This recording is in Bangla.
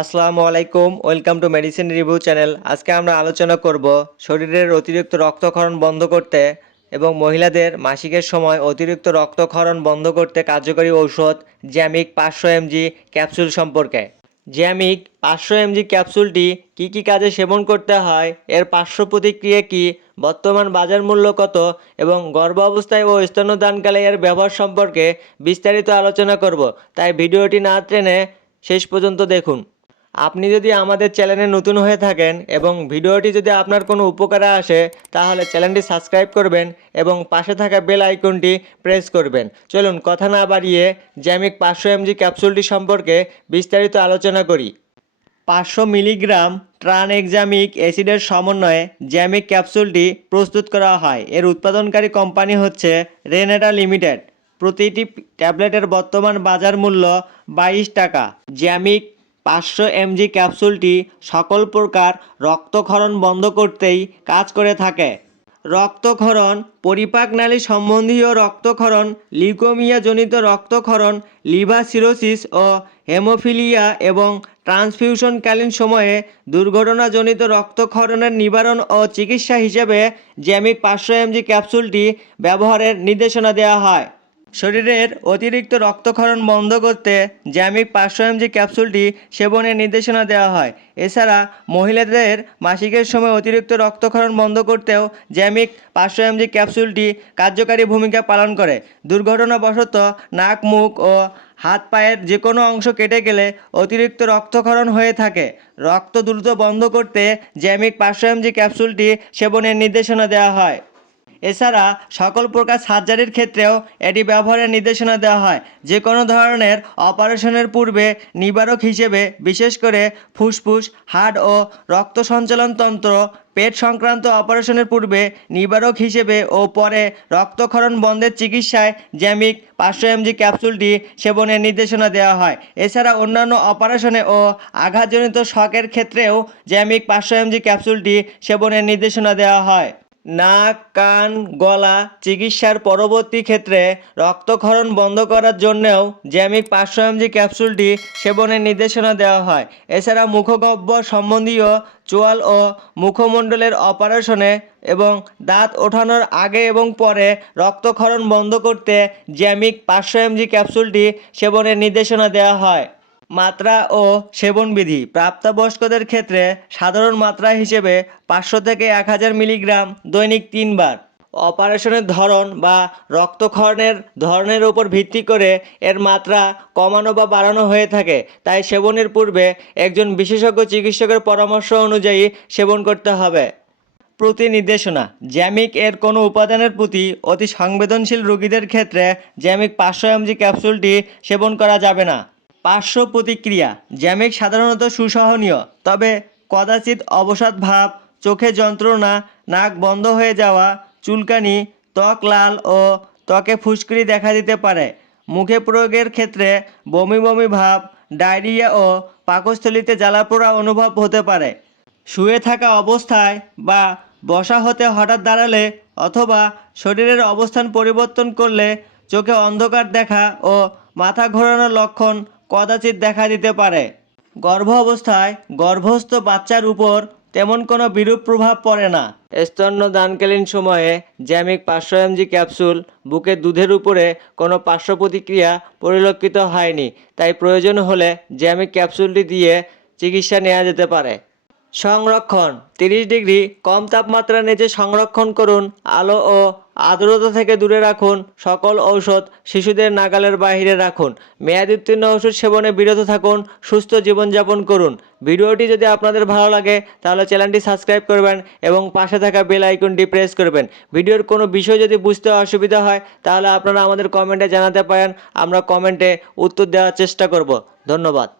আসসালামু আলাইকুম, welcome to medicine review channel. আজকে আমরা আলোচনা করব শরীরের অতিরিক্ত রক্তক্ষরণ বন্ধ করতে এবং মহিলাদের মাসিকের সময় অতিরিক্ত রক্তক্ষরণ বন্ধ করতে কার্যকরী ঔষধ জ্যামিক পাঁচশো এমজি ক্যাপসুল সম্পর্কে। জ্যামিক পাঁচশো এমজি ক্যাপসুলটি কি কি কাজে সেবন করতে হয়, এর পার্শ্ব প্রতিক্রিয়া কি, বর্তমান বাজার মূল্য কত এবং গর্ভ অবস্থায় ও স্তন্যদানকালে এর ব্যবহার সম্পর্কে বিস্তারিত আলোচনা করব। তাই ভিডিওটি না ট্রেনে শেষ পর্যন্ত দেখুন। আপনি যদি আমাদের চ্যানেলে নতুন হয়ে থাকেন এবং ভিডিওটি যদি আপনার কোনো উপকারে আসে, তাহলে চ্যানেলটি সাবস্ক্রাইব করবেন এবং পাশে থাকা বেল আইকনটি প্রেস করবেন। চলুন, কথা না বাড়িয়ে জ্যামিক পাঁচশো এমজি ক্যাপসুলটি সম্পর্কে বিস্তারিত আলোচনা করি। পাঁচশো মিলিগ্রাম ট্রান এক্সামিক অ্যাসিডের সমন্বয়ে জ্যামিক ক্যাপসুলটি প্রস্তুত করা হয়। এর উৎপাদনকারী কোম্পানি হচ্ছে রেনেটা লিমিটেড। প্রতিটি ট্যাবলেটের বর্তমান বাজার মূল্য বাইশ টাকা। জ্যামিক পাঁচশো এমজি ক্যাপসুলটি সকল প্রকার রক্তক্ষরণ বন্ধ করতেই কাজ করে থাকে। রক্তক্ষরণ পরিপাকনালী সম্বন্ধীয় রক্তক্ষরণ, লিউকোমিয়াজনিত রক্তক্ষরণ লিভার সিরোসিস ও হেমোফিলিয়া এবং ট্রান্সফিউশনকালীন সময়ে দুর্ঘটনাজনিত রক্তক্ষরণের নিবারণ ও চিকিৎসা হিসেবে জ্যামিক পাঁচশো এমজি ক্যাপসুলটি ব্যবহারের নির্দেশনা দেওয়া হয়। শরীরের অতিরিক্ত রক্তক্ষরণ বন্ধ করতে জ্যামিক পাঁচশো এমজি ক্যাপসুলটি সেবনের নির্দেশনা দেওয়া হয়। এছাড়া মহিলাদের মাসিকের সময় অতিরিক্ত রক্তক্ষরণ বন্ধ করতেও জ্যামিক পাঁচশো এমজি ক্যাপসুলটি কার্যকারী ভূমিকা পালন করে। দুর্ঘটনাবশত নাক, মুখ ও হাত পায়ের যে কোনো অংশ কেটে গেলে অতিরিক্ত রক্তক্ষরণ হয়ে থাকে। রক্ত দ্রুত বন্ধ করতে জ্যামিক পাঁচশো এমজি ক্যাপসুলটি সেবনের নির্দেশনা দেওয়া হয়। এছাড়া সকল প্রকার সার্জারির ক্ষেত্রেও এটি ব্যবহারের নির্দেশনা দেওয়া হয়। যে কোনো ধরনের অপারেশনের পূর্বে নিবারক হিসেবে বিশেষ করে ফুসফুস হার্ট ও রক্ত সঞ্চালনতন্ত্র পেট সংক্রান্ত অপারেশনের পূর্বে নিবারক হিসেবে ও পরে রক্তক্ষরণ বন্ধের চিকিৎসায় জ্যামিক পাঁচশো এমজি ক্যাপসুলটি সেবনের নির্দেশনা দেওয়া হয়। এছাড়া অন্যান্য অপারেশনে ও আঘাতজনিত শকের ক্ষেত্রেও জ্যামিক পাঁচশো এমজি ক্যাপসুলটি সেবনের নির্দেশনা দেওয়া হয়। নাক, কান, গলা চিকিৎসার পরবর্তী ক্ষেত্রে রক্তক্ষরণ বন্ধ করার জন্যেও জ্যামিক পাঁচশো এমজি ক্যাপসুলটি সেবনের নির্দেশনা দেওয়া হয়। এছাড়া মুখগহ্বর সম্বন্ধীয় চোয়াল ও মুখমণ্ডলের অপারেশনে এবং দাঁত ওঠানোর আগে এবং পরে রক্তক্ষরণ বন্ধ করতে জ্যামিক পাঁচশো এমজি ক্যাপসুলটি সেবনের নির্দেশনা দেওয়া হয়। মাত্রা ও সেবনবিধি প্রাপ্তবয়স্কদের ক্ষেত্রে সাধারণ মাত্রা হিসেবে পাঁচশো থেকে এক হাজার মিলিগ্রাম দৈনিক তিনবার। অপারেশনের ধরন বা রক্তক্ষরণের ধরনের উপর ভিত্তি করে এর মাত্রা কমানো বা বাড়ানো হয়ে থাকে, তাই সেবনের পূর্বে একজন বিশেষজ্ঞ চিকিৎসকের পরামর্শ অনুযায়ী সেবন করতে হবে। প্রতি নির্দেশনা জ্যামিক এর কোনো উপাদানের প্রতি অতি সংবেদনশীল রোগীদের ক্ষেত্রে জ্যামিক পাঁচশো এমজি ক্যাপসুলটি সেবন করা যাবে না। পার্শ্ব প্রতিক্রিয়া জ্যামিক সাধারণত সুসহনীয়, তবে কদাচিৎ অবসাদ ভাব চোখে যন্ত্রণা, নাক বন্ধ হয়ে যাওয়া, চুলকানি, ত্বক লাল ও ত্বকে ফুসকুড়ি দেখা দিতে পারে। মুখে প্রয়োগের ক্ষেত্রে বমি বমি ভাব, ডায়রিয়া ও পাকস্থলিতে জ্বালাপোড়া অনুভব হতে পারে। শুয়ে থাকা অবস্থায় বা বসা হতে হঠাৎ দাঁড়ালে অথবা শরীরের অবস্থান পরিবর্তন করলে চোখে অন্ধকার দেখা ও মাথা ঘোরানোর লক্ষণ কদাচিৎ দেখা দিতে পারে। গর্ভ অবস্থায় গর্ভস্থ বাচ্চার উপর তেমন কোনো বিরূপ প্রভাব পড়ে না। স্তন্য দানকালীন সময়ে জ্যামিক পাঁচশো এমজি ক্যাপসুল বুকে দুধের উপরে কোনো পার্শ্ব প্রতিক্রিয়া পরিলক্ষিত হয়নি, তাই প্রয়োজন হলে জ্যামিক ক্যাপসুলটি দিয়ে চিকিৎসা নেওয়া যেতে পারে। সংরক্ষণ। তিরিশ ডিগ্রি কম তাপমাত্রার নিচে সংরক্ষণ করুন। আলো ও আর্দ্রতা থেকে দূরে রাখুন। সকল ঔষধ শিশুদের নাগালের বাইরে রাখুন। মেয়াদ উত্তীর্ণ ওষুধ সেবনে বিরত থাকুন। সুস্থ জীবনযাপন করুন। ভিডিওটি যদি আপনাদের ভালো লাগে, তাহলে চ্যানেলটি সাবস্ক্রাইব করবেন এবং পাশে থাকা বেল আইকনটি প্রেস করবেন। ভিডিওর কোনো বিষয় যদি বুঝতে অসুবিধা হয়, তাহলে আপনারা আমাদের কমেন্টে জানাতে পারেন। আমরা কমেন্টে উত্তর দেওয়ার চেষ্টা করব। ধন্যবাদ।